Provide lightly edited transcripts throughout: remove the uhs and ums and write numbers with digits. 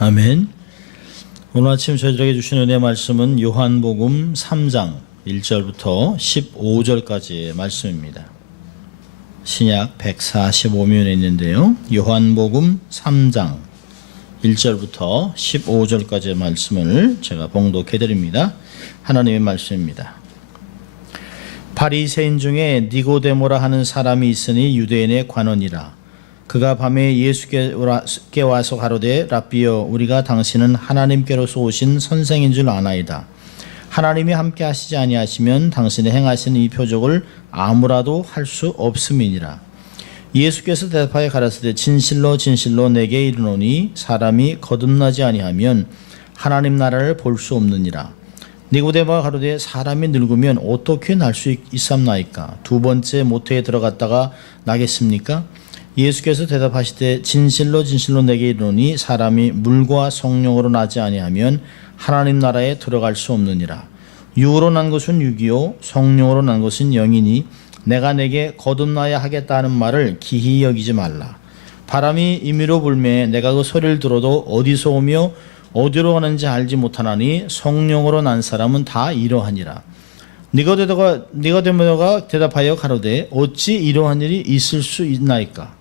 아멘. 오늘 아침 저희들에게 주신 은혜 말씀은 요한복음 3장 1절부터 15절까지의 말씀입니다. 신약 145면에 있는데요. 요한복음 3장 1절부터 15절까지의 말씀을 제가 봉독해 드립니다. 하나님의 말씀입니다. 바리새인 중에 니고데모라 하는 사람이 있으니 유대인의 관원이라. 그가 밤에 예수께 와서 가로되 랍비여 우리가 당신은 하나님께로서 오신 선생인 줄 아나이다. 하나님이 함께 하시지 아니하시면 당신이 행하시는 이 표적을 아무라도 할 수 없음이니라. 예수께서 대답하여 가라사대 진실로 진실로 내게 이르노니 사람이 거듭나지 아니하면 하나님 나라를 볼 수 없느니라. 니고데모가 가로되 사람이 늙으면 어떻게 날 수 있삼나이까? 두 번째 모태에 들어갔다가 나겠습니까? 예수께서 대답하시되 진실로 진실로 내게 이르노니 사람이 물과 성령으로 나지 아니하면 하나님 나라에 들어갈 수 없느니라. 육으로 난 것은 육이요 성령으로 난 것은 영이니 내가 내게 거듭나야 하겠다는 말을 기히 여기지 말라. 바람이 임의로 불매 내가 그 소리를 들어도 어디서 오며 어디로 가는지 알지 못하나니 성령으로 난 사람은 다 이러하니라. 니고데모가 대답하여 가로되 어찌 이러한 일이 있을 수 있나이까?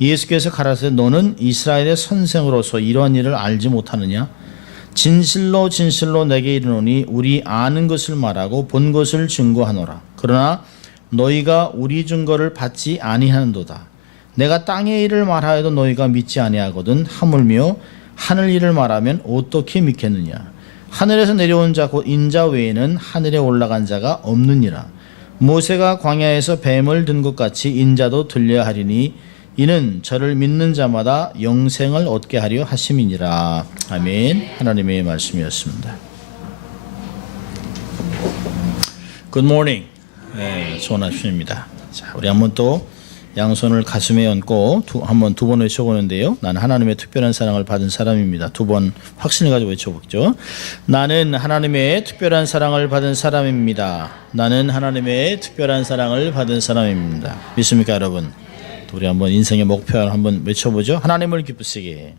예수께서 가라사대 너는 이스라엘의 선생으로서 이러한 일을 알지 못하느냐? 진실로 진실로 내게 이르노니 우리 아는 것을 말하고 본 것을 증거하노라. 그러나 너희가 우리 증거를 받지 아니하는도다. 내가 땅의 일을 말하여도 너희가 믿지 아니하거든. 하물며 하늘 일을 말하면 어떻게 믿겠느냐? 하늘에서 내려온 자 곧 인자 외에는 하늘에 올라간 자가 없느니라. 모세가 광야에서 뱀을 든 것 같이 인자도 들려야 하리니 이는 저를 믿는 자마다 영생을 얻게 하려 하심이니라. 아멘. 하나님의 말씀이었습니다. Good morning. 네, 좋은 아침입니다. 자, 우리 한번 또 양손을 가슴에 얹고 한번 두 번 외쳐보는데요. 나는 하나님의 특별한 사랑을 받은 사람입니다. 두 번 확신을 가지고 외쳐보죠. 나는 하나님의 특별한 사랑을 받은 사람입니다. 나는 하나님의 특별한 사랑을 받은 사람입니다. 믿습니까, 여러분? 우리 한번 인생의 목표를 한번 외쳐보죠. 하나님을 기쁘시게,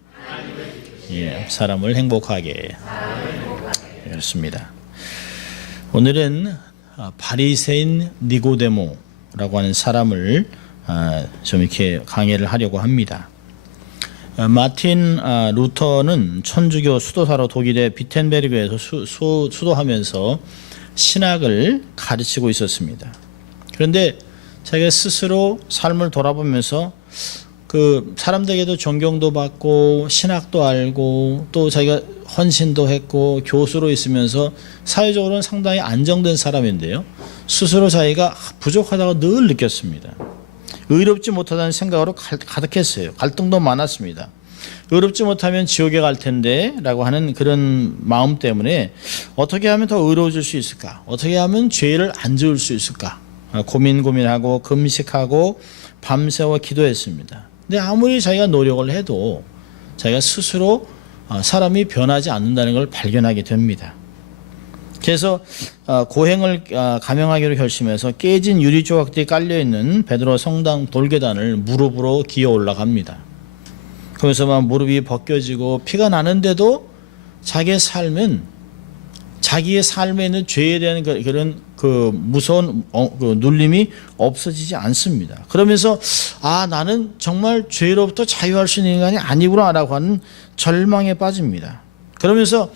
사람을 행복하게. 그렇습니다. 오늘은 바리새인 니고데모라고 하는 사람을 좀 이렇게 강의를 하려고 합니다. 마틴 루터는 천주교 수도사로 독일의 비텐베르그에서 수도하면서 신학을 가르치고 있었습니다. 그런데 자기가 스스로 삶을 돌아보면서 그 사람들에게도 존경도 받고 신학도 알고 또 자기가 헌신도 했고 교수로 있으면서 사회적으로는 상당히 안정된 사람인데요. 스스로 자기가 부족하다고 늘 느꼈습니다. 의롭지 못하다는 생각으로 가득했어요. 갈등도 많았습니다. 의롭지 못하면 지옥에 갈 텐데 라고 하는 그런 마음 때문에 어떻게 하면 더 의로워질 수 있을까? 어떻게 하면 죄를 안 지을 수 있을까? 고민하고 금식하고 밤새워 기도했습니다. 근데 아무리 자기가 노력을 해도 자기가 스스로 사람이 변하지 않는다는 걸 발견하게 됩니다. 그래서 고행을 감행하기로 결심해서 깨진 유리 조각들이 깔려있는 베드로 성당 돌계단을 무릎으로 기어 올라갑니다. 그러면서 막 무릎이 벗겨지고 피가 나는데도 자기의 삶에 있는 죄에 대한 그런 무서운 눌림이 없어지지 않습니다. 그러면서 나는 정말 죄로부터 자유할 수 있는 인간이 아니구나라고 하는 절망에 빠집니다. 그러면서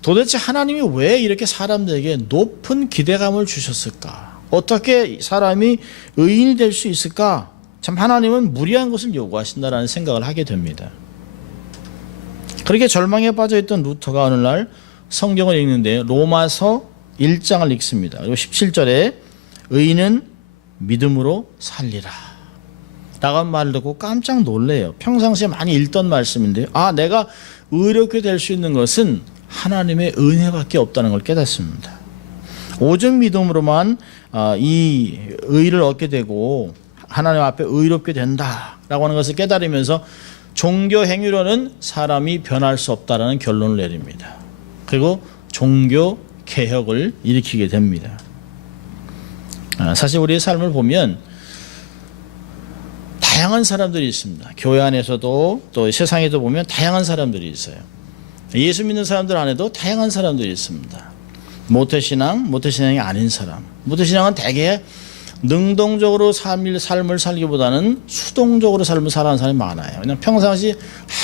도대체 하나님이 왜 이렇게 사람들에게 높은 기대감을 주셨을까? 어떻게 사람이 의인이 될 수 있을까? 참 하나님은 무리한 것을 요구하신다라는 생각을 하게 됩니다. 그렇게 절망에 빠져있던 루터가 어느 날 성경을 읽는데 로마서 1장을 읽습니다. 그리고 17절에 의인은 믿음으로 살리라 라고 한 말을 듣고 깜짝 놀래요. 평상시에 많이 읽던 말씀인데요. 내가 의롭게 될 수 있는 것은 하나님의 은혜밖에 없다는 걸 깨닫습니다. 오직 믿음으로만 이 의를 얻게 되고 하나님 앞에 의롭게 된다라고 하는 것을 깨달으면서 종교 행위로는 사람이 변할 수 없다라는 결론을 내립니다. 그리고 종교 개혁을 일으키게 됩니다. 사실 우리의 삶을 보면 다양한 사람들이 있습니다. 교회 안에서도 또 세상에도 보면 다양한 사람들이 있어요. 예수 믿는 사람들 안에도 다양한 사람들이 있습니다. 모태신앙이 아닌 사람. 모태신앙은 대개 능동적으로 삶을 살기보다는 수동적으로 삶을 살아가는 사람이 많아요. 그냥 평상시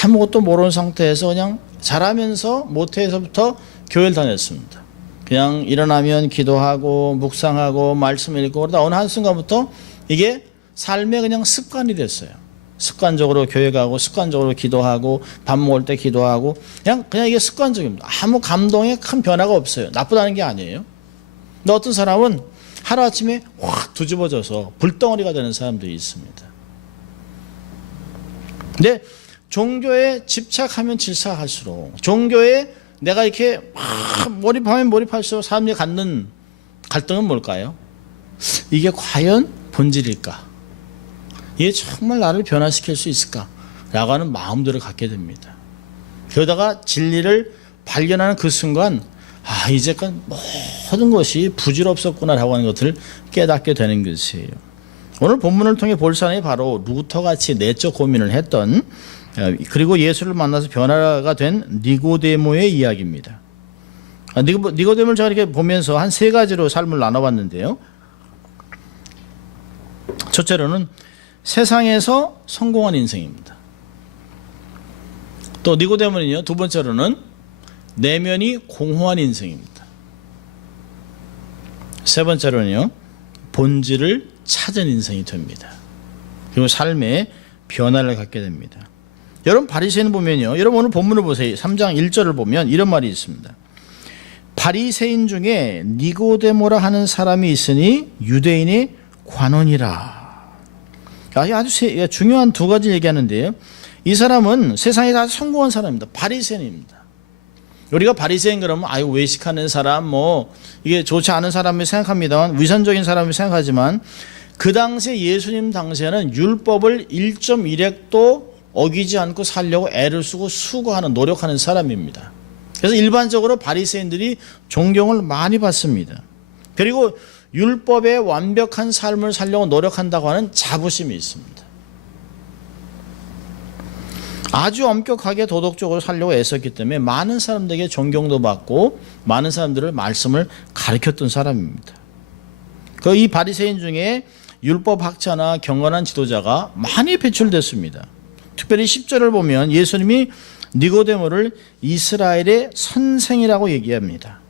아무것도 모르는 상태에서 그냥 자라면서 모태에서부터 교회를 다녔습니다. 그냥 일어나면 기도하고 묵상하고 말씀 읽고 그러다 어느 한순간부터 이게 삶의 그냥 습관이 됐어요. 습관적으로 교회 가고 습관적으로 기도하고 밥 먹을 때 기도하고 그냥 이게 습관적입니다. 아무 감동에 큰 변화가 없어요. 나쁘다는 게 아니에요. 근데 어떤 사람은 하루아침에 확 뒤집어져서 불덩어리가 되는 사람들이 있습니다. 근데 종교에 집착하면 질착할수록 종교에 내가 이렇게 막 몰입하면 몰입할수록 사람들이 갖는 갈등은 뭘까요? 이게 과연 본질일까? 이게 정말 나를 변화시킬 수 있을까? 라고 하는 마음들을 갖게 됩니다. 그러다가 진리를 발견하는 그 순간 이제까지 모든 것이 부질없었구나 라고 하는 것을 깨닫게 되는 것이에요. 오늘 본문을 통해 볼 사람이 바로 루터같이 내적 고민을 했던 그리고 예수를 만나서 변화가 된 니고데모의 이야기입니다. 니고데모를 제가 이렇게 보면서 한 세 가지로 삶을 나눠봤는데요. 첫째로는 세상에서 성공한 인생입니다. 또 니고데모는요, 두 번째로는 내면이 공허한 인생입니다. 세 번째로는요, 본질을 찾은 인생이 됩니다. 그리고 삶의 변화를 갖게 됩니다. 여러분 바리새인 보면요, 여러분 오늘 본문을 보세요. 3장 1절을 보면 이런 말이 있습니다. 바리새인 중에 니고데모라 하는 사람이 있으니 유대인의 관원이라. 아주 중요한 두 가지 얘기하는데요. 이 사람은 세상에 아주 성공한 사람입니다. 바리새인입니다. 우리가 바리새인 그러면 외식하는 사람 이게 좋지 않은 사람을 생각합니다만 위선적인 사람을 생각하지만 그 당시에 예수님 당시에는 율법을 1.1획도 어기지 않고 살려고 애를 쓰고 수고하는 노력하는 사람입니다. 그래서 일반적으로 바리새인들이 존경을 많이 받습니다. 그리고 율법의 완벽한 삶을 살려고 노력한다고 하는 자부심이 있습니다. 아주 엄격하게 도덕적으로 살려고 애썼기 때문에 많은 사람들에게 존경도 받고 많은 사람들을 말씀을 가르쳤던 사람입니다. 이 바리새인 중에 율법학자나 경건한 지도자가 많이 배출됐습니다. 특별히 10절을 보면 예수님이 니고데모를 이스라엘의 선생이라고 얘기합니다.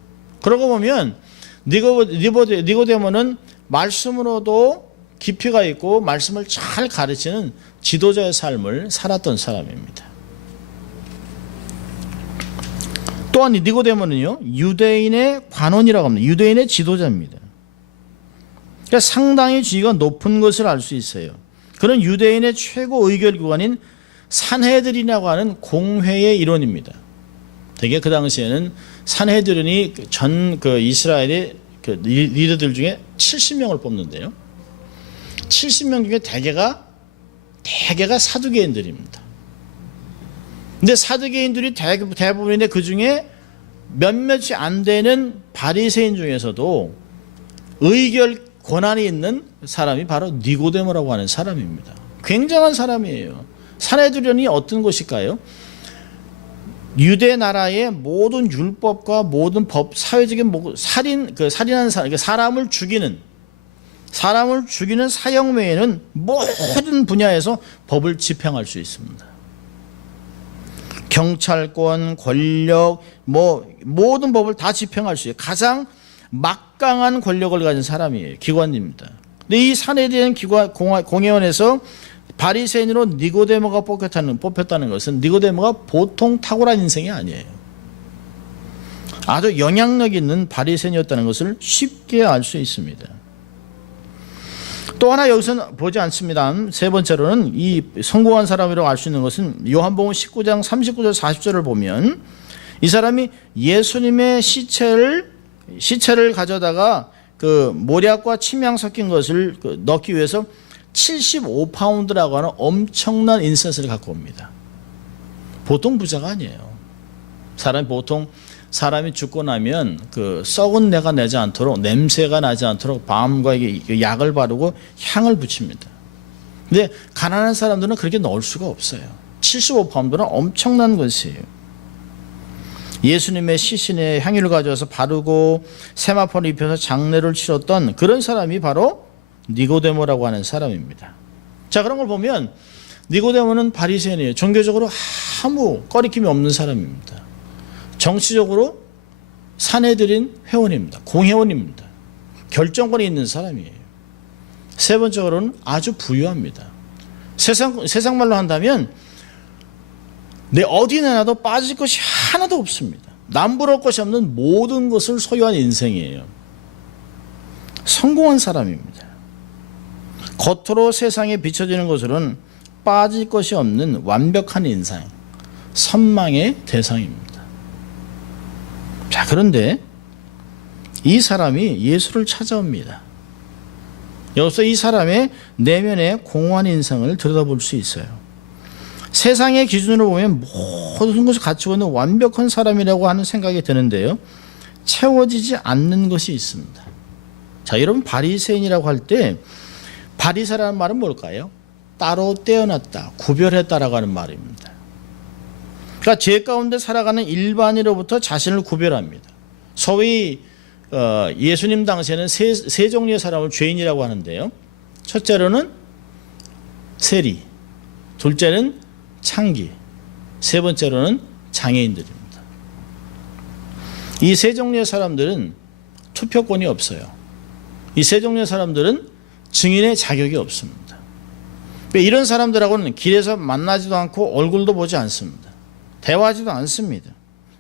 그러고 보면 니고데모는 말씀으로도 깊이가 있고 말씀을 잘 가르치는 지도자의 삶을 살았던 사람입니다. 또한 니고데모는요, 유대인의 관원이라고 합니다. 유대인의 지도자입니다. 그러니까 상당히 지위가 높은 것을 알 수 있어요. 그는 유대인의 최고 의결기관인 산헤드린이라고 하는 공회의 일원입니다. 되게 그 당시에는 산헤드린이 전 이스라엘의 리더들 중에 70명을 뽑는데요. 70명 중에 대개가 사두개인들입니다. 근데 사두개인들이 대부분인데 그 중에 몇몇이 안 되는 바리새인 중에서도 의결 권한이 있는 사람이 바로 니고데모라고 하는 사람입니다. 굉장한 사람이에요. 산헤드린이 어떤 곳일까요? 유대 나라의 모든 율법과 모든 법, 사회적인 살인하는 사람, 사람을 죽이는 사형 외에는 모든 분야에서 법을 집행할 수 있습니다. 경찰권, 권력, 모든 법을 다 집행할 수 있어요. 가장 막강한 권력을 가진 사람이에요. 기관입니다. 근데 이 산헤드린 공회원에서 바리새인으로 니고데모가 뽑혔다는 것은 니고데모가 보통 탁월한 인생이 아니에요. 아주 영향력 있는 바리새인이었다는 것을 쉽게 알 수 있습니다. 또 하나 여기서는 보지 않습니다. 세 번째로는 이 성공한 사람이라고 알 수 있는 것은 요한복음 19장 39절 40절을 보면 이 사람이 예수님의 시체를 가져다가 모략과 침향 섞인 것을 넣기 위해서 75파운드라고 하는 엄청난 인센스를 갖고 옵니다. 보통 부자가 아니에요. 사람이 죽고 나면 썩은 내가 내지 않도록, 냄새가 나지 않도록 밤과 약을 바르고 향을 붙입니다. 근데 가난한 사람들은 그렇게 넣을 수가 없어요. 75파운드는 엄청난 것이에요. 예수님의 시신에 향유를 가져와서 바르고 세마포를 입혀서 장례를 치렀던 그런 사람이 바로 니고데모라고 하는 사람입니다. 자, 그런 걸 보면 니고데모는 바리새인이에요. 종교적으로 아무 꺼리낌이 없는 사람입니다. 정치적으로 사내들인 회원입니다. 공회원입니다. 결정권이 있는 사람이에요. 세 번째로는 아주 부유합니다. 세상 말로 한다면 내 어디 내놔도 빠질 것이 하나도 없습니다. 남부러울 것이 없는 모든 것을 소유한 인생이에요. 성공한 사람입니다. 겉으로 세상에 비춰지는 것으로는 빠질 것이 없는 완벽한 인생, 선망의 대상입니다. 자, 그런데 이 사람이 예수를 찾아옵니다. 여기서 이 사람의 내면의 공허한 인생을 들여다볼 수 있어요. 세상의 기준으로 보면 모든 것을 갖추고 있는 완벽한 사람이라고 하는 생각이 드는데요, 채워지지 않는 것이 있습니다. 자, 여러분, 바리새인이라고 할 때 바리새라는 말은 뭘까요? 따로 떼어놨다, 구별했다라고 하는 말입니다. 그러니까 죄 가운데 살아가는 일반인으로부터 자신을 구별합니다. 소위 예수님 당시에는 세 종류의 사람을 죄인이라고 하는데요, 첫째로는 세리, 둘째는 창기, 세 번째로는 장애인들입니다. 이 세 종류의 사람들은 투표권이 없어요. 이 세 종류의 사람들은 증인의 자격이 없습니다. 이런 사람들하고는 길에서 만나지도 않고 얼굴도 보지 않습니다. 대화하지도 않습니다.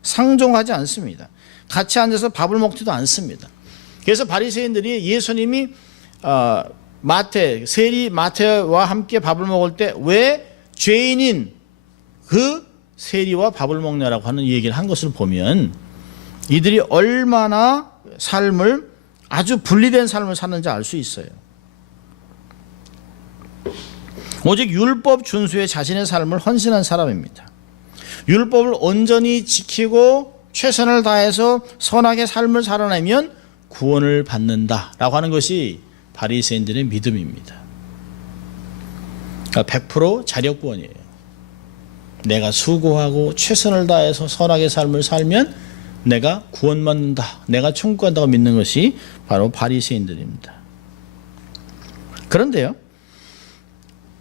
상종하지 않습니다. 같이 앉아서 밥을 먹지도 않습니다. 그래서 바리새인들이 예수님이 세리 마태와 함께 밥을 먹을 때 왜 죄인인 그 세리와 밥을 먹냐라고 하는 얘기를 한 것을 보면 이들이 얼마나 삶을 아주 분리된 삶을 사는지 알 수 있어요. 오직 율법 준수에 자신의 삶을 헌신한 사람입니다. 율법을 온전히 지키고 최선을 다해서 선하게 삶을 살아내면 구원을 받는다라고 하는 것이 바리새인들의 믿음입니다. 그러니까 100% 자력구원이에요. 내가 수고하고 최선을 다해서 선하게 삶을 살면 내가 구원받는다, 내가 천국 간다고 믿는 것이 바로 바리새인들입니다. 그런데요,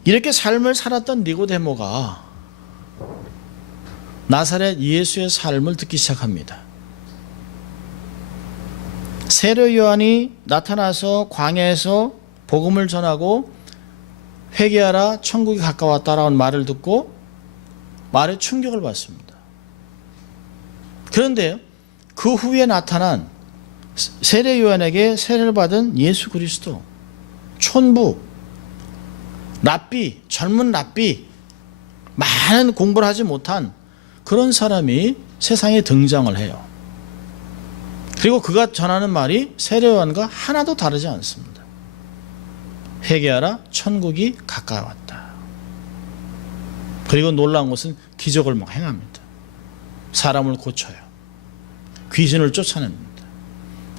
이렇게 삶을 살았던 니고데모가 나사렛 예수의 삶을 듣기 시작합니다. 세례 요한이 나타나서 광야에서 복음을 전하고 회개하라 천국이 가까웠다라는 말을 듣고 말에 충격을 받습니다. 그런데요, 그 후에 나타난 세례 요한에게 세례를 받은 예수 그리스도, 촌부, 랍비, 젊은 랍비, 많은 공부를 하지 못한 그런 사람이 세상에 등장을 해요. 그리고 그가 전하는 말이 세례 요한과 하나도 다르지 않습니다. 회개하라, 천국이 가까웠다. 그리고 놀라운 것은 기적을 막 행합니다. 사람을 고쳐요. 귀신을 쫓아냅니다.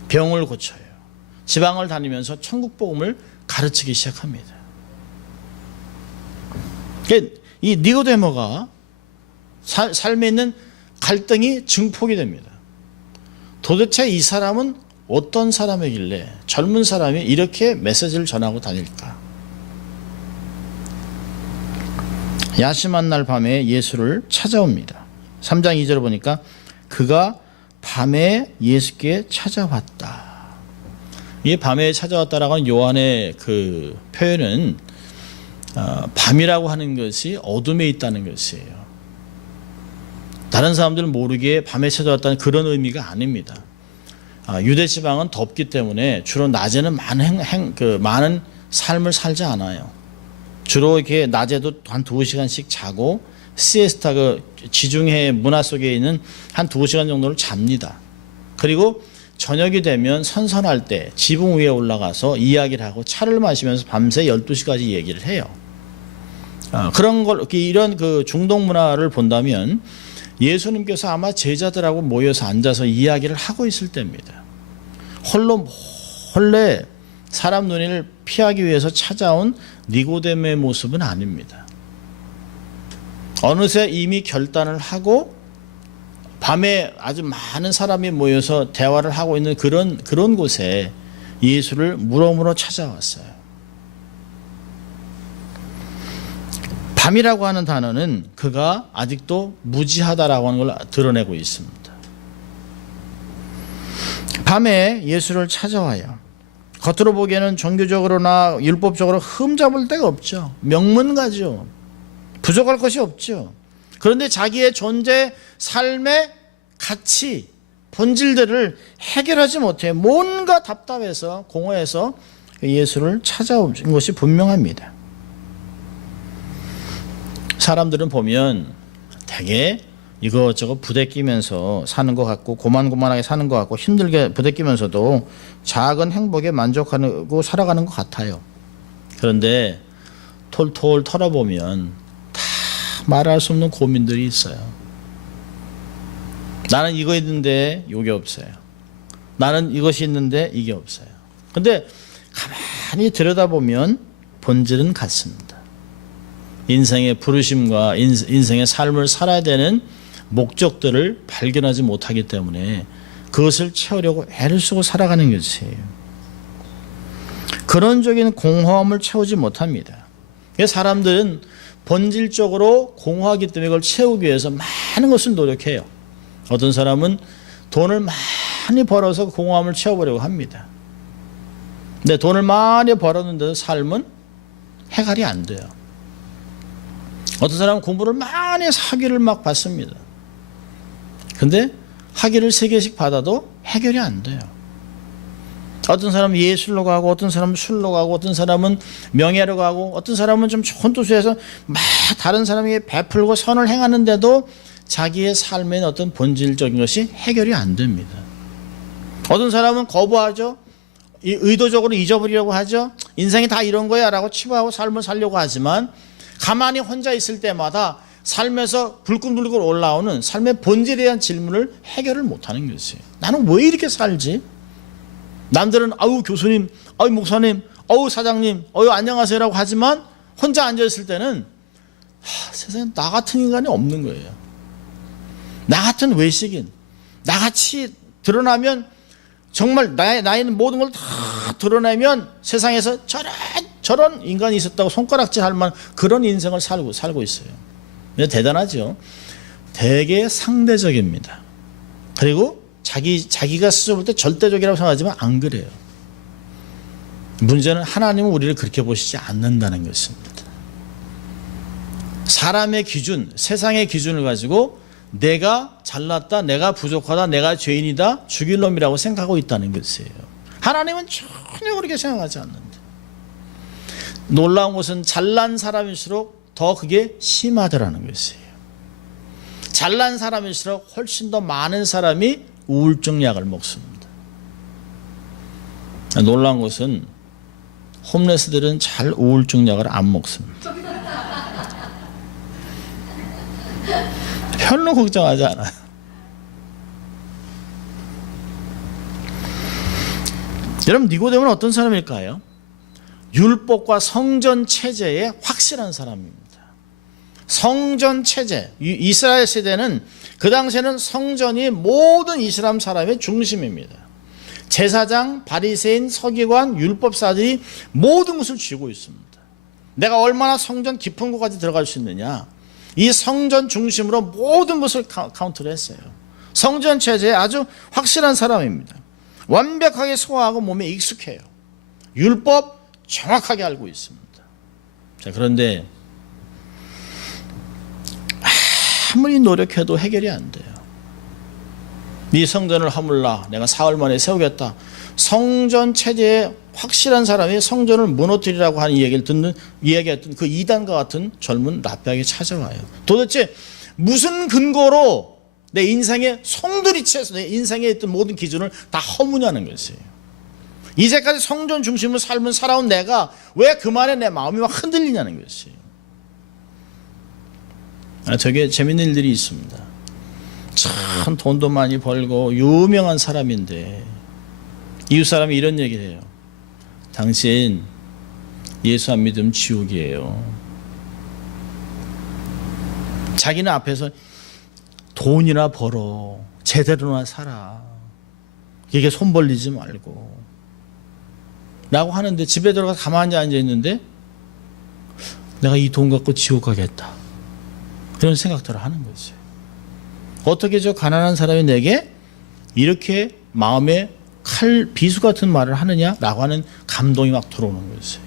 병을 고쳐요. 지방을 다니면서 천국 복음을 가르치기 시작합니다. 이 니고데모가 삶에 있는 갈등이 증폭이 됩니다. 도대체 이 사람은 어떤 사람이길래 젊은 사람이 이렇게 메시지를 전하고 다닐까? 야심한 날 밤에 예수를 찾아옵니다. 3장 2절을 보니까 그가 밤에 예수께 찾아왔다. 이 밤에 찾아왔다라고 하는 요한의 그 표현은 밤이라고 하는 것이 어둠에 있다는 것이에요. 다른 사람들은 모르게 밤에 찾아왔다는 그런 의미가 아닙니다. 유대 지방은 덥기 때문에 주로 낮에는 많은 삶을 살지 않아요. 주로 이렇게 낮에도 한 2시간씩 자고 시에스타, 그 지중해 문화 속에 있는 한 2시간 정도를 잡니다. 그리고 저녁이 되면 선선할 때 지붕 위에 올라가서 이야기를 하고 차를 마시면서 밤새 12시까지 얘기를 해요. 그런 걸, 이런 그 중동 문화를 본다면 예수님께서 아마 제자들하고 모여서 앉아서 이야기를 하고 있을 때입니다. 홀로 몰래 사람 눈을 피하기 위해서 찾아온 니고데모의 모습은 아닙니다. 어느새 이미 결단을 하고 밤에 아주 많은 사람이 모여서 대화를 하고 있는 그런 곳에 예수를 물어물어 찾아왔어요. 밤이라고 하는 단어는 그가 아직도 무지하다라고 하는 걸 드러내고 있습니다. 밤에 예수를 찾아와요. 겉으로 보기에는 종교적으로나 율법적으로 흠잡을 데가 없죠. 명문가죠. 부족할 것이 없죠. 그런데 자기의 존재, 삶의 가치, 본질들을 해결하지 못해 뭔가 답답해서 공허해서 예수를 찾아온 것이 분명합니다. 사람들은 보면 되게 이것저것 부대끼면서 사는 것 같고 고만고만하게 사는 것 같고 힘들게 부대끼면서도 작은 행복에 만족하고 살아가는 것 같아요. 그런데 톨톨 털어보면 다 말할 수 없는 고민들이 있어요. 나는 이거 있는데 이게 없어요. 나는 이것이 있는데 이게 없어요. 근데 가만히 들여다보면 본질은 같습니다. 인생의 부르심과 인생의 삶을 살아야 되는 목적들을 발견하지 못하기 때문에 그것을 채우려고 애를 쓰고 살아가는 것이에요. 근원적인 공허함을 채우지 못합니다. 사람들은 본질적으로 공허하기 때문에 그걸 채우기 위해서 많은 것을 노력해요. 어떤 사람은 돈을 많이 벌어서 공허함을 채워보려고 합니다. 근데 돈을 많이 벌었는데도 삶은 해결이 안 돼요. 어떤 사람은 공부를 많이 해서 학위를 막 받습니다. 근데 학위를 3개씩 받아도 해결이 안 돼요. 어떤 사람은 예술로 가고 어떤 사람은 술로 가고 어떤 사람은 명예로 가고 어떤 사람은 좀 좋은 도시에서 막 다른 사람에게 베풀고 선을 행하는데도 자기의 삶의 어떤 본질적인 것이 해결이 안 됩니다. 어떤 사람은 거부하죠. 의도적으로 잊어버리려고 하죠. 인생이 다 이런 거야 라고 치부하고 삶을 살려고 하지만 가만히 혼자 있을 때마다 삶에서 불끈불끈 올라오는 삶의 본질에 대한 질문을 해결을 못하는 것이에요. 나는 왜 이렇게 살지? 남들은 아우 교수님, 아우 목사님, 아우 사장님, 아우 안녕하세요라고 하지만 혼자 앉아있을 때는 세상에 나 같은 인간이 없는 거예요. 나 같은 외식인, 나같이 드러나면 정말 나에 있는 모든 걸 다 드러내면 세상에서 저런 인간이 있었다고 손가락질 할 만한 그런 인생을 살고 있어요. 대단하죠. 되게 상대적입니다. 그리고 자기가 스스로 볼 때 절대적이라고 생각하지만 안 그래요. 문제는 하나님은 우리를 그렇게 보시지 않는다는 것입니다. 사람의 기준, 세상의 기준을 가지고 내가 잘났다, 내가 부족하다, 내가 죄인이다, 죽일 놈이라고 생각하고 있다는 것이에요. 하나님은 전혀 그렇게 생각하지 않는다. 놀라운 것은 잘난 사람일수록 더 그게 심하더라는 것이에요. 잘난 사람일수록 훨씬 더 많은 사람이 우울증 약을 먹습니다. 놀라운 것은 홈레스들은 잘 우울증 약을 안 먹습니다. 별로 걱정하지 않아요. 여러분, 니고데모는 어떤 사람일까요? 율법과 성전 체제에 확실한 사람입니다. 성전 체제, 이스라엘 세대는 그 당시에는 성전이 모든 이스라엘 사람의 중심입니다. 제사장, 바리새인, 서기관, 율법사들이 모든 것을 쥐고 있습니다. 내가 얼마나 성전 깊은 곳까지 들어갈 수 있느냐, 이 성전 중심으로 모든 것을 카운트를 했어요. 성전 체제에 아주 확실한 사람입니다. 완벽하게 소화하고 몸에 익숙해요. 율법 정확하게 알고 있습니다. 자, 그런데 아무리 노력해도 해결이 안 돼요. 네 성전을 허물라, 내가 사흘 만에 세우겠다. 성전 체제에 확실한 사람이 성전을 무너뜨리라고 하는 이야기했던 그 이단과 같은 젊은 랍비에게 찾아와요. 도대체 무슨 근거로 내 인생의 송두리째에서 내 인생에 있던 모든 기준을 다 허무냐는 것이에요. 이제까지 성전 중심으로 삶을 살아온 내가 왜 그 말에 내 마음이 막 흔들리냐는 것이에요. 저게 재밌는 일들이 있습니다. 참 돈도 많이 벌고 유명한 사람인데 이웃 사람이 이런 얘기를 해요. 당신 예수 안 믿으면 지옥이에요. 자기는 앞에서 돈이나 벌어, 제대로나 살아, 이게 손 벌리지 말고 라고 하는데, 집에 들어가서 가만히 앉아 있는데 내가 이 돈 갖고 지옥 가겠다, 그런 생각들을 하는 거지. 어떻게 저 가난한 사람이 내게 이렇게 마음에 비수 같은 말을 하느냐라고 하는 감동이 막 들어오는 거지.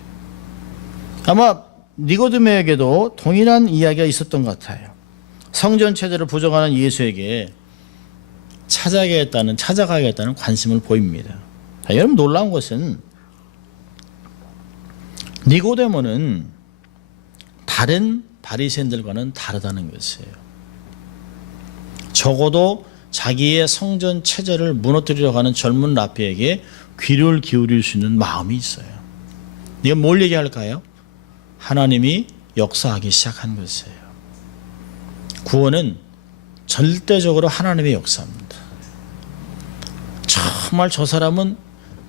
아마 니고데모에게도 동일한 이야기가 있었던 것 같아요. 성전 체제를 부정하는 예수에게 찾아가겠다는 관심을 보입니다. 여러분, 놀라운 것은 니고데모는 다른 바리새인들과는 다르다는 것이에요. 적어도 자기의 성전 체제를 무너뜨리려고 하는 젊은 랍비에게 귀를 기울일 수 있는 마음이 있어요. 이건 뭘 얘기할까요? 하나님이 역사하기 시작한 것이에요. 구원은 절대적으로 하나님의 역사입니다. 정말 저 사람은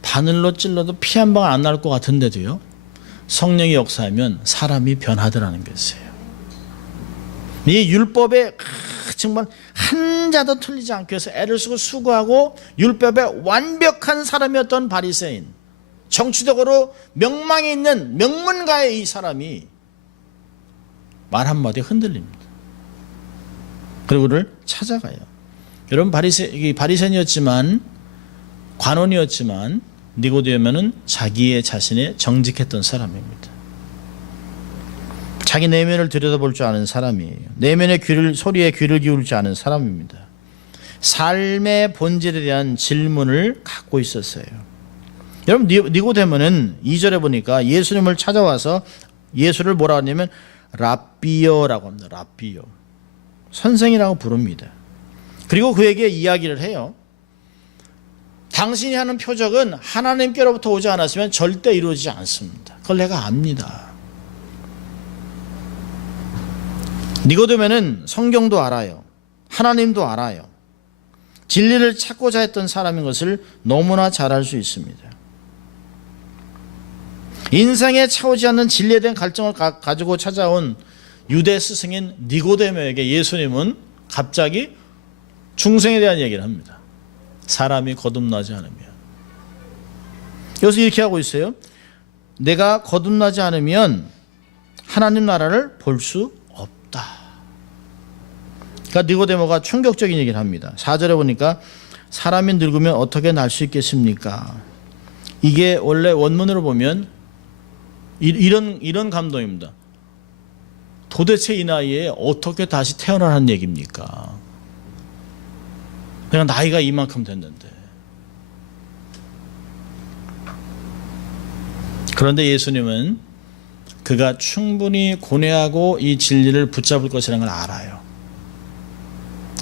바늘로 찔러도 피 한 방울 안 날 것 같은데도요, 성령이 역사하면 사람이 변하더라는 것이에요. 이 율법에 정말 한 자도 틀리지 않기 위해서 애를 쓰고 수고하고 율법에 완벽한 사람이었던 바리새인, 정치적으로 명망이 있는 명문가의 이 사람이 말 한마디에 흔들립니다. 그리고 그를 찾아가요. 여러분, 바리새인이었지만, 관원이었지만, 니고데모는 자기의 자신에 정직했던 사람입니다. 자기 내면을 들여다볼 줄 아는 사람이에요. 내면의 소리에 귀를 기울일 줄 아는 사람입니다. 삶의 본질에 대한 질문을 갖고 있었어요. 여러분, 니고데모는 2절에 보니까 예수님을 찾아와서 예수를 뭐라고 하냐면 랍비여라고 합니다. 랍비여, 선생이라고 부릅니다. 그리고 그에게 이야기를 해요. 당신이 하는 표적은 하나님께로부터 오지 않았으면 절대 이루어지지 않습니다. 그걸 내가 압니다. 니고데모는 성경도 알아요. 하나님도 알아요. 진리를 찾고자 했던 사람인 것을 너무나 잘 알 수 있습니다. 인생에 차오지 않는 진리에 대한 갈증을 가지고 찾아온 유대 스승인 니고데모에게 예수님은 갑자기 중생에 대한 얘기를 합니다. 사람이 거듭나지 않으면. 여기서 이렇게 하고 있어요. 내가 거듭나지 않으면 하나님 나라를 볼 수 없다. 그러니까 니고데모가 충격적인 얘기를 합니다. 4절에 보니까 사람이 늙으면 어떻게 날 수 있겠습니까? 이게 원래 원문으로 보면 이런 감동입니다. 도대체 이 나이에 어떻게 다시 태어나는 얘기입니까? 그냥 나이가 이만큼 됐는데. 그런데 예수님은 그가 충분히 고뇌하고 이 진리를 붙잡을 것이라는 걸 알아요.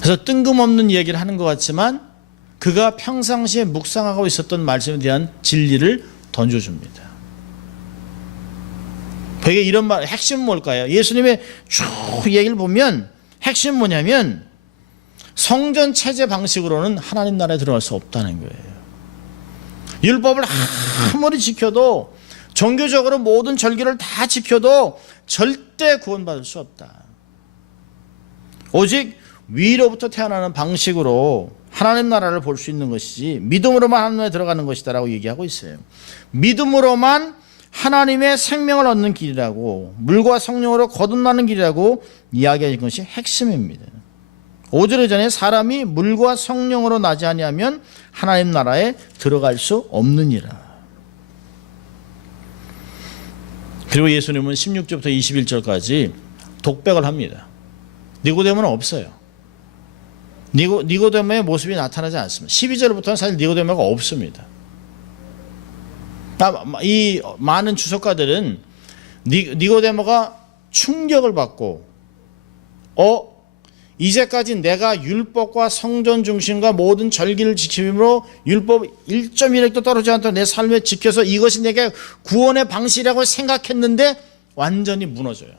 그래서 뜬금없는 얘기를 하는 것 같지만 그가 평상시에 묵상하고 있었던 말씀에 대한 진리를 던져줍니다. 되게 이런 말, 핵심은 뭘까요? 예수님의 쭉 얘기를 보면 핵심은 뭐냐면 성전 체제 방식으로는 하나님 나라에 들어갈 수 없다는 거예요. 율법을 아무리 지켜도, 종교적으로 모든 절기를 다 지켜도 절대 구원받을 수 없다. 오직 위로부터 태어나는 방식으로 하나님 나라를 볼 수 있는 것이지 믿음으로만 하나님 나라에 들어가는 것이다라고 얘기하고 있어요. 믿음으로만 하나님의 생명을 얻는 길이라고, 물과 성령으로 거듭나는 길이라고 이야기하는 것이 핵심입니다. 5절에 전에 사람이 물과 성령으로 나지 아니하면 하나님 나라에 들어갈 수 없느니라. 그리고 예수님은 16절부터 21절까지 독백을 합니다. 니고데모는 없어요. 니고데모의 모습이 나타나지 않습니다. 12절부터는 사실 니고데모가 없습니다. 이 많은 주석가들은 니고데모가 충격을 받고 이제까지 내가 율법과 성전 중심과 모든 절기를 지킴으로 율법 1.1획도 떨어지지 않도록 내 삶에 지켜서 이것이 내게 구원의 방식이라고 생각했는데 완전히 무너져요.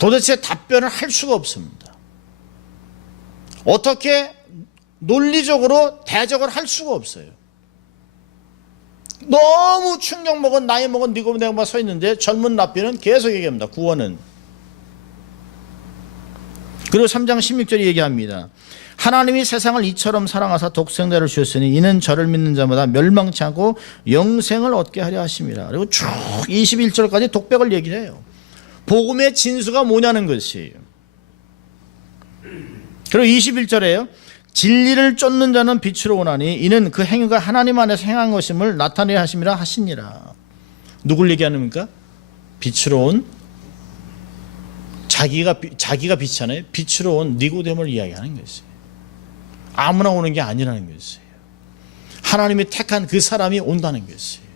도대체 답변을 할 수가 없습니다. 어떻게 논리적으로 대적을 할 수가 없어요. 너무 충격 먹은 나이 먹은 니고데모가 서 있는데 젊은 랍비는 계속 얘기합니다. 구원은. 그리고 3장 16절에 얘기합니다. 하나님이 세상을 이처럼 사랑하사 독생자를 주셨으니 이는 저를 믿는 자마다 멸망치 않고 영생을 얻게 하려 하심이라. 그리고 쭉 21절까지 독백을 얘기를 해요. 복음의 진수가 뭐냐는 것이에요. 그리고 21절에요. 진리를 쫓는 자는 빛으로 오나니 이는 그 행위가 하나님 안에서 행한 것임을 나타내야 하심이라 하시니라. 누굴 얘기하는입니까? 빛으로 온 자기가 빛이잖아요. 빛으로 온 니고데모를 이야기하는 것이에요. 아무나 오는 게 아니라는 것이에요. 하나님이 택한 그 사람이 온다는 것이에요.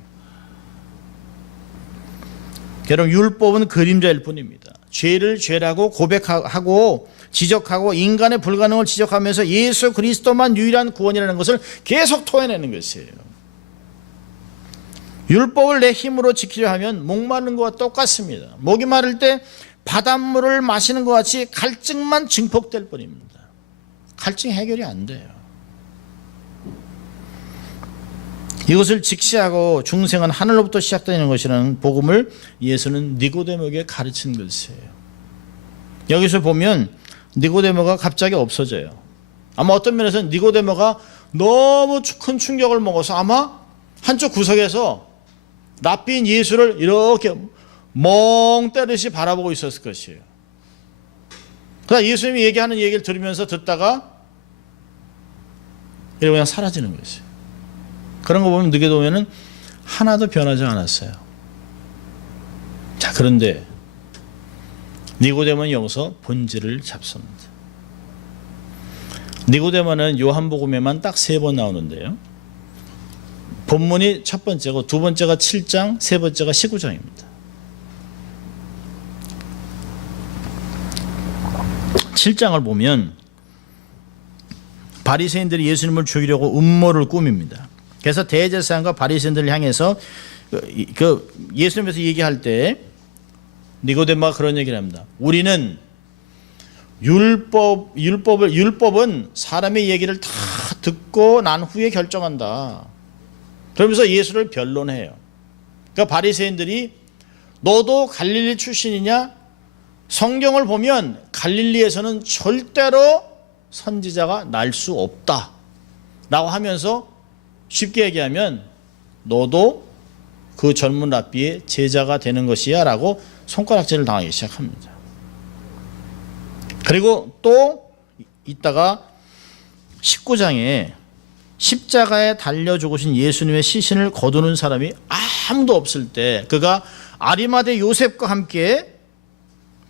여러분, 율법은 그림자일 뿐입니다. 죄를 죄라고 고백하고 지적하고 인간의 불가능을 지적하면서 예수 그리스도만 유일한 구원이라는 것을 계속 토해내는 것이에요. 율법을 내 힘으로 지키려 하면 목마른 것과 똑같습니다. 목이 마를 때 바닷물을 마시는 것 같이 갈증만 증폭될 뿐입니다. 갈증 해결이 안 돼요. 이것을 직시하고 중생은 하늘로부터 시작되는 것이라는 복음을 예수는 니고데모에게 가르친 것이에요. 여기서 보면 니고데모가 갑자기 없어져요. 아마 어떤 면에서는 니고데모가 너무 큰 충격을 먹어서 아마 한쪽 구석에서 랍비인 예수를 이렇게 멍 때리듯이 바라보고 있었을 것이에요. 그러나 예수님이 얘기하는 얘기를 들으면서 듣다가 이러고 그냥 사라지는 것이에요. 그런 거 보면 니고데모는 하나도 변하지 않았어요. 자, 그런데 니고데모는 여기서 본질을 잡습니다. 니고데모는 요한복음에만 딱 3번 나오는데요. 본문이 첫 번째고 두 번째가 7장, 세 번째가 19장입니다. 7장을 보면 바리새인들이 예수님을 죽이려고 음모를 꾸밉니다. 그래서 대제사장과 바리새인들을 향해서 예수님께서 얘기할 때 니고데모가 그런 얘기를 합니다. 우리는 율법은 사람의 얘기를 다 듣고 난 후에 결정한다. 그러면서 예수를 변론해요. 그러니까 바리새인들이 너도 갈릴리 출신이냐? 성경을 보면 갈릴리에서는 절대로 선지자가 날 수 없다 라고 하면서 쉽게 얘기하면 너도 그 젊은 랍비의 제자가 되는 것이야 라고 손가락질을 당하기 시작합니다. 그리고 또 이따가 19장에 십자가에 달려 죽으신 예수님의 시신을 거두는 사람이 아무도 없을 때 그가 아리마대 요셉과 함께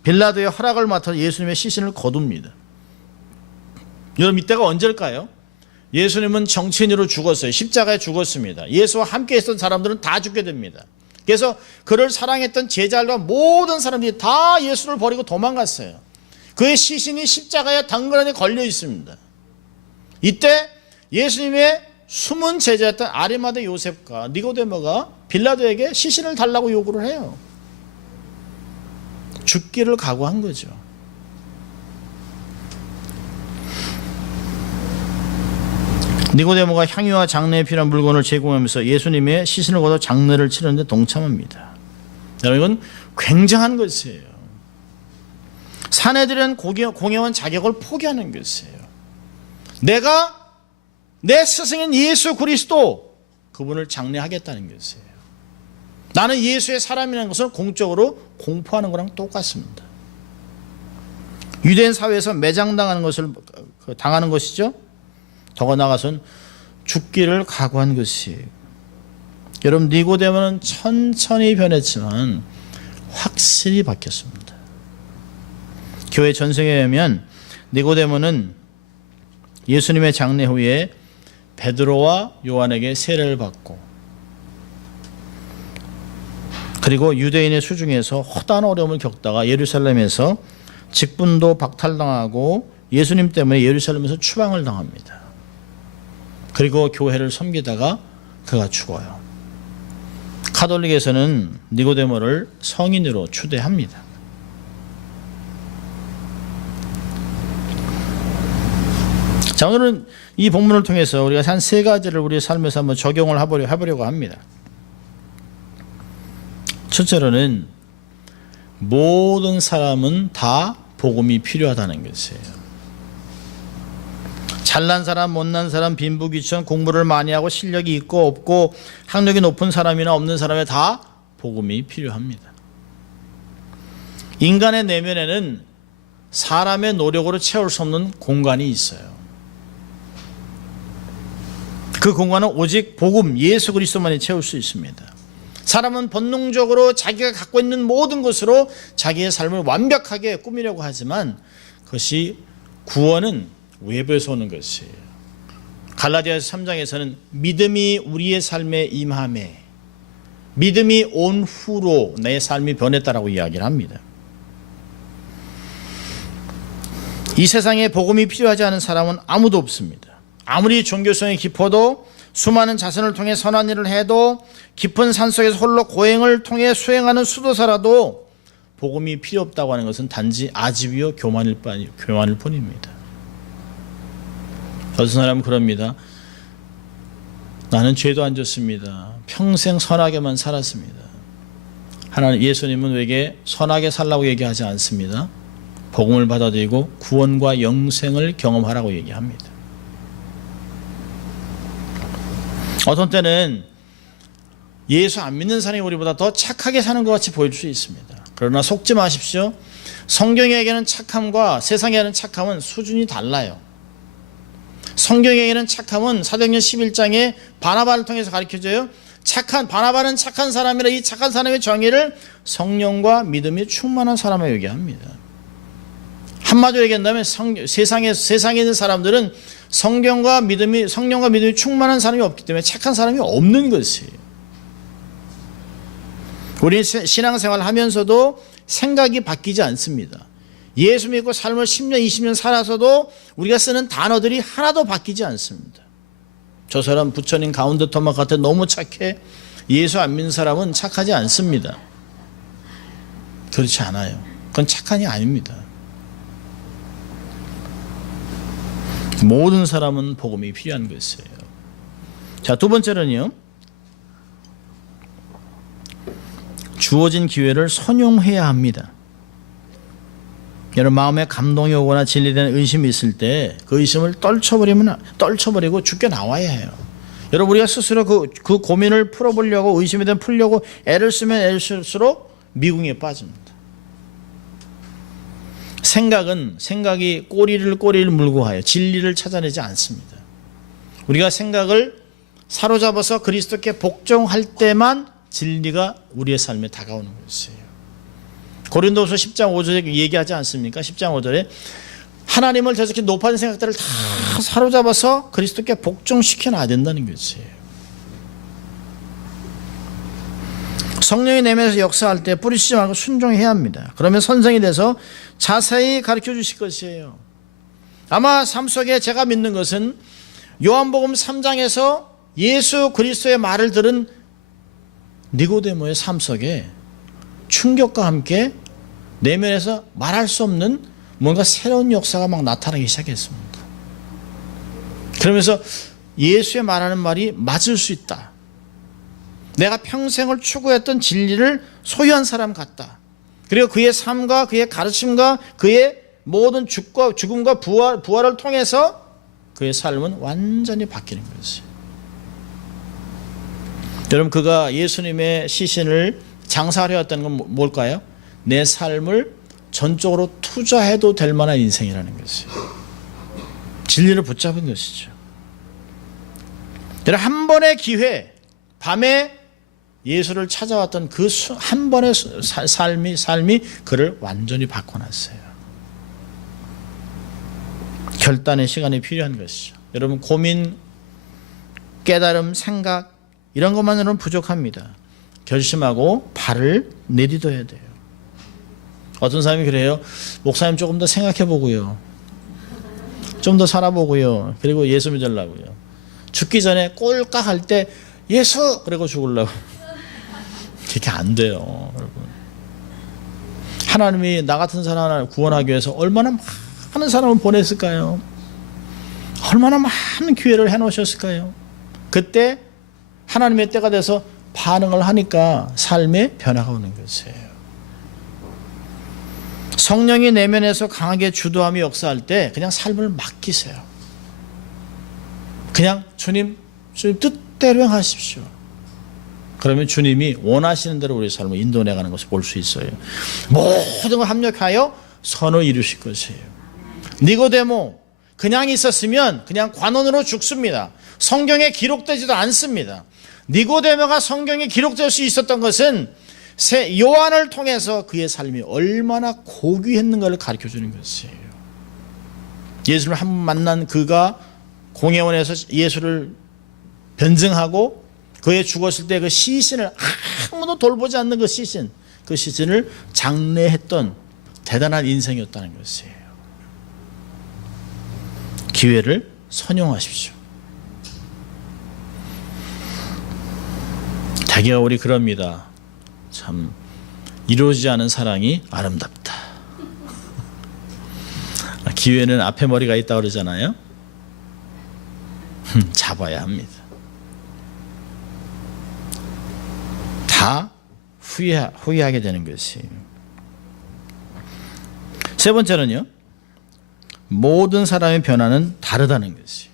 빌라도의 허락을 맡아 예수님의 시신을 거둡니다. 여러분, 이때가 언제일까요? 예수님은 정치인으로 죽었어요. 십자가에 죽었습니다. 예수와 함께 있었던 사람들은 다 죽게 됩니다. 그래서 그를 사랑했던 제자들과 모든 사람들이 다 예수를 버리고 도망갔어요. 그의 시신이 십자가에 당근하게 걸려 있습니다. 이때 예수님의 숨은 제자였던 아리마대 요셉과 니고데모가 빌라도에게 시신을 달라고 요구를 해요. 죽기를 각오한 거죠. 니고데모가 향유와 장례에 필요한 물건을 제공하면서 예수님의 시신을 거둬 장례를 치르는데 동참합니다. 여러분, 이건 굉장한 것이에요. 사내들은 공회원 자격을 포기하는 것이에요. 내가 내 스승인 예수 그리스도 그분을 장례하겠다는 것이에요. 나는 예수의 사람이라는 것을 공적으로 공포하는 거랑 똑같습니다. 유대인 사회에서 매장당하는 것을 당하는 것이죠. 더 나아가서는 죽기를 각오한 것이에요. 여러분, 니고데모는 천천히 변했지만 확실히 바뀌었습니다. 교회 전승에 의하면 니고데모는 예수님의 장례 후에 베드로와 요한에게 세례를 받고 그리고 유대인의 수중에서 허다한 어려움을 겪다가 예루살렘에서 직분도 박탈당하고 예수님 때문에 예루살렘에서 추방을 당합니다. 그리고 교회를 섬기다가 그가 죽어요. 카톨릭에서는 니고데모를 성인으로 추대합니다. 자, 오늘은 이 본문을 통해서 우리가 한 3가지를 우리의 삶에서 한번 적용을 해보려고 합니다. 첫째로는 모든 사람은 다 복음이 필요하다는 것이에요. 잘난 사람, 못난 사람, 빈부귀천, 공부를 많이 하고 실력이 있고 없고 학력이 높은 사람이나 없는 사람에 다 복음이 필요합니다. 인간의 내면에는 사람의 노력으로 채울 수 없는 공간이 있어요. 그 공간은 오직 복음, 예수 그리스도만이 채울 수 있습니다. 사람은 본능적으로 자기가 갖고 있는 모든 것으로 자기의 삶을 완벽하게 꾸미려고 하지만 그것이 구원은 외부에서 오는 것이에요. 갈라디아서 3장에서는 믿음이 우리의 삶에 임함에 믿음이 온 후로 내 삶이 변했다라고 이야기를 합니다. 이 세상에 복음이 필요하지 않은 사람은 아무도 없습니다. 아무리 종교성이 깊어도 수많은 자선을 통해 선한 일을 해도 깊은 산속에서 홀로 고행을 통해 수행하는 수도사라도 복음이 필요 없다고 하는 것은 단지 아집이요 교만일 뿐입니다. 어떤 사람은 그럽니다. 나는 죄도 안 졌습니다. 평생 선하게만 살았습니다. 하나님 예수님은 우리에게 선하게 살라고 얘기하지 않습니다. 복음을 받아들이고 구원과 영생을 경험하라고 얘기합니다. 어떤 때는 예수 안 믿는 사람이 우리보다 더 착하게 사는 것 같이 보일 수 있습니다. 그러나 속지 마십시오. 성경에게는 착함과 세상에는 착함은 수준이 달라요. 성경에게는 착함은 사도행전 11장에 바나바를 통해서 가르쳐줘요. 바나바는 착한 사람이라 이 착한 사람의 정의를 성령과 믿음이 충만한 사람을 얘기합니다. 한마디로 얘기한다면 세상에 있는 사람들은 성령과 믿음이 충만한 사람이 없기 때문에 착한 사람이 없는 것이에요. 우리 신앙생활 하면서도 생각이 바뀌지 않습니다. 예수 믿고 삶을 10년, 20년 살아서도 우리가 쓰는 단어들이 하나도 바뀌지 않습니다. 저 사람 부처님 가운데 토막 같아 너무 착해. 예수 안 믿는 사람은 착하지 않습니다. 그렇지 않아요. 그건 착한이 아닙니다. 모든 사람은 복음이 필요한 것이에요. 자, 두 번째는요. 주어진 기회를 선용해야 합니다. 여러분 마음에 감동이 오거나 진리되는 의심이 있을 때 그 의심을 떨쳐버리고 죽게 나와야 해요. 여러분 우리가 스스로 그 고민을 풀어보려고 의심에 대한 풀려고 애를 쓰면 애를 쓸수록 미궁에 빠집니다. 생각이 꼬리를 물고 가요. 진리를 찾아내지 않습니다. 우리가 생각을 사로잡아서 그리스도께 복종할 때만 진리가 우리의 삶에 다가오는 것이에요. 고린도서 10장 5절에 얘기하지 않습니까? 10장 5절에 하나님을 저렇게 높아진 생각들을 다 사로잡아서 그리스도께 복종시켜놔야 된다는 것이에요. 성령이 내면에서 역사할 때 뿌리치지 말고 순종해야 합니다. 그러면 선생이 돼서 자세히 가르쳐 주실 것이에요. 아마 삶 속에 제가 믿는 것은 요한복음 3장에서 예수 그리스도의 말을 들은 니고데모의 삶 속에 충격과 함께 내면에서 말할 수 없는 뭔가 새로운 역사가 막 나타나기 시작했습니다. 그러면서 예수의 말하는 말이 맞을 수 있다. 내가 평생을 추구했던 진리를 소유한 사람 같다. 그리고 그의 삶과 그의 가르침과 그의 모든 죽음과 부활을 통해서 그의 삶은 완전히 바뀌는 것이에요. 여러분 그가 예수님의 시신을 장사하려 했다는 건 뭘까요? 내 삶을 전적으로 투자해도 될 만한 인생이라는 것이에요. 진리를 붙잡은 것이죠. 여러분 한 번의 기회, 밤에 예수를 찾아왔던 그 한 번의 삶이 그를 완전히 바꿔놨어요. 결단의 시간이 필요한 것이죠. 여러분 고민, 깨달음, 생각 이런 것만으로는 부족합니다. 결심하고 발을 내딛어야 돼요. 어떤 사람이 그래요. 목사님 조금 더 생각해 보고요. 좀 더 살아보고요. 그리고 예수 믿으려고요. 죽기 전에 꼴깍 할 때 예수! 그러고 죽으려고. 그렇게 안 돼요. 여러분. 하나님이 나 같은 사람을 구원하기 위해서 얼마나 많은 사람을 보냈을까요? 얼마나 많은 기회를 해놓으셨을까요? 그때 하나님의 때가 돼서 반응을 하니까 삶에 변화가 오는 것이에요. 성령이 내면에서 강하게 주도하며 역사할 때 그냥 삶을 맡기세요. 그냥 주님 뜻대로 행하십시오. 그러면 주님이 원하시는 대로 우리의 삶을 인도해가는 것을 볼 수 있어요. 모든 걸 합력하여 선을 이루실 것이에요. 니고데모 그냥 있었으면 그냥 관원으로 죽습니다. 성경에 기록되지도 않습니다. 니고데모가 성경에 기록될 수 있었던 것은 요한을 통해서 그의 삶이 얼마나 고귀했는가를 가르쳐주는 것이에요. 예수를 한 번 만난 그가 공회원에서 예수를 변증하고 그의 죽었을 때 그 시신을 아무도 돌보지 않는 그 시신을 장례했던 대단한 인생이었다는 것이에요. 기회를 선용하십시오. 대개가 우리 그럽니다. 참 이루어지지 않은 사랑이 아름답다. 기회는 앞에 머리가 있다고 그러잖아요. 잡아야 합니다. 다 후회하게 되는 것이에요. 세 번째는요, 모든 사람의 변화는 다르다는 것이에요.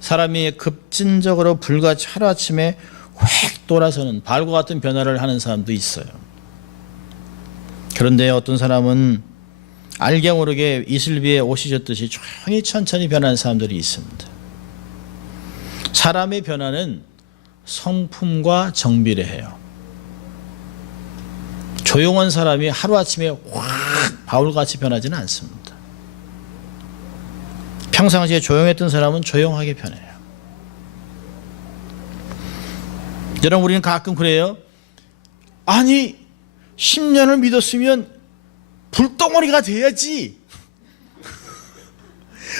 사람이 급진적으로 불같이 하루아침에 획 돌아서는 발과 같은 변화를 하는 사람도 있어요. 그런데 어떤 사람은 알게 모르게 이슬비에 옷이 젖듯이 조용히 천천히 변하는 사람들이 있습니다. 사람의 변화는 성품과 정비례해요. 조용한 사람이 하루아침에 확 바울같이 변하지는 않습니다. 평상시에 조용했던 사람은 조용하게 변해요. 여러분, 우리는 가끔 그래요. 아니 10년을 믿었으면 불덩어리가 돼야지.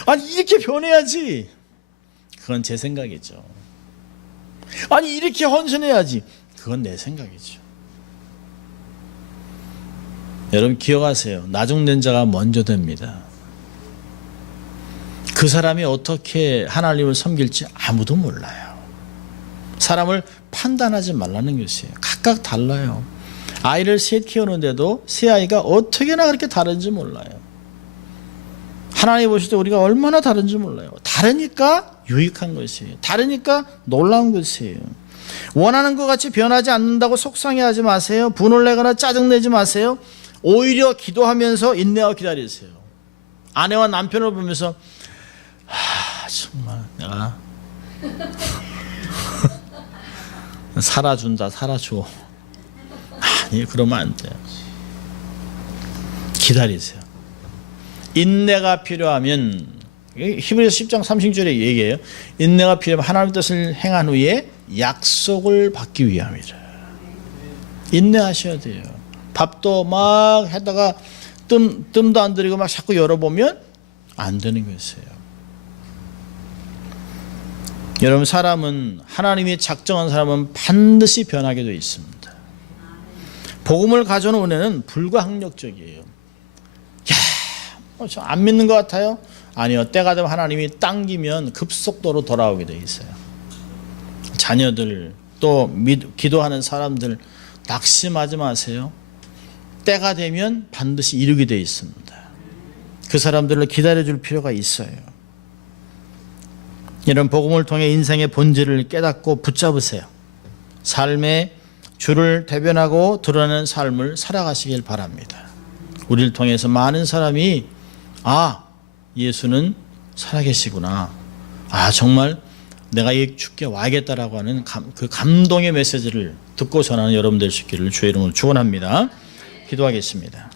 아니 이렇게 변해야지. 그건 제 생각이죠. 아니 이렇게 헌신해야지. 그건 내 생각이죠. 여러분 기억하세요. 나중된 자가 먼저 됩니다. 그 사람이 어떻게 하나님을 섬길지 아무도 몰라요. 사람을 판단하지 말라는 것이에요. 각각 달라요. 아이를 셋 키우는데도 세 아이가 어떻게나 그렇게 다른지 몰라요. 하나님 보실 때 우리가 얼마나 다른지 몰라요. 다르니까 유익한 것이에요. 다르니까 놀라운 것이에요. 원하는 것 같이 변하지 않는다고 속상해하지 마세요. 분을 내거나 짜증내지 마세요. 오히려 기도하면서 인내하고 기다리세요. 아내와 남편을 보면서 정말 내가 살아준다, 살아줘. 아니 그러면 안 돼요. 기다리세요. 인내가 필요하면, 히브리서 10장 30절에 얘기해요. 인내가 필요하면 하나님의 뜻을 행한 후에 약속을 받기 위함이라. 인내하셔야 돼요. 밥도 막 하다가 뜸도 안 들이고 막 자꾸 열어보면 안 되는 것이에요. 여러분, 사람은, 하나님이 작정한 사람은 반드시 변하게 되어 있습니다. 복음을 가져오는 은혜는 불가항력적이에요. 저 안 믿는 것 같아요? 아니요. 때가 되면 하나님이 당기면 급속도로 돌아오게 되어 있어요. 자녀들, 또 기도하는 사람들 낙심하지 마세요. 때가 되면 반드시 이루게 되어 있습니다. 그 사람들을 기다려줄 필요가 있어요. 이런 복음을 통해 인생의 본질을 깨닫고 붙잡으세요. 삶의 주를 대변하고 드러내는 삶을 살아가시길 바랍니다. 우리를 통해서 많은 사람이 예수는 살아계시구나. 정말 내가 이 주께 와야겠다라고 하는 그 감동의 메시지를 듣고 전하는 여러분 될 수 있기를 주의 이름으로 축원합니다. 기도하겠습니다.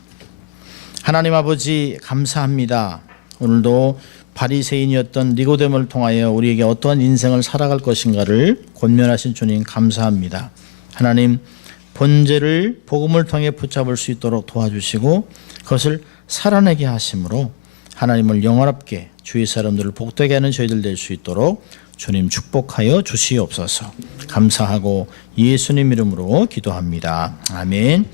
하나님 아버지 감사합니다. 오늘도 바리새인이었던 니고데모를 통하여 우리에게 어떠한 인생을 살아갈 것인가를 권면하신 주님 감사합니다. 하나님, 본질을 복음을 통해 붙잡을 수 있도록 도와주시고 그것을 살아내게 하심으로 하나님을 영원롭게 주위 사람들을 복되게 하는 저희들 될 수 있도록 주님 축복하여 주시옵소서. 감사하고 예수님 이름으로 기도합니다. 아멘.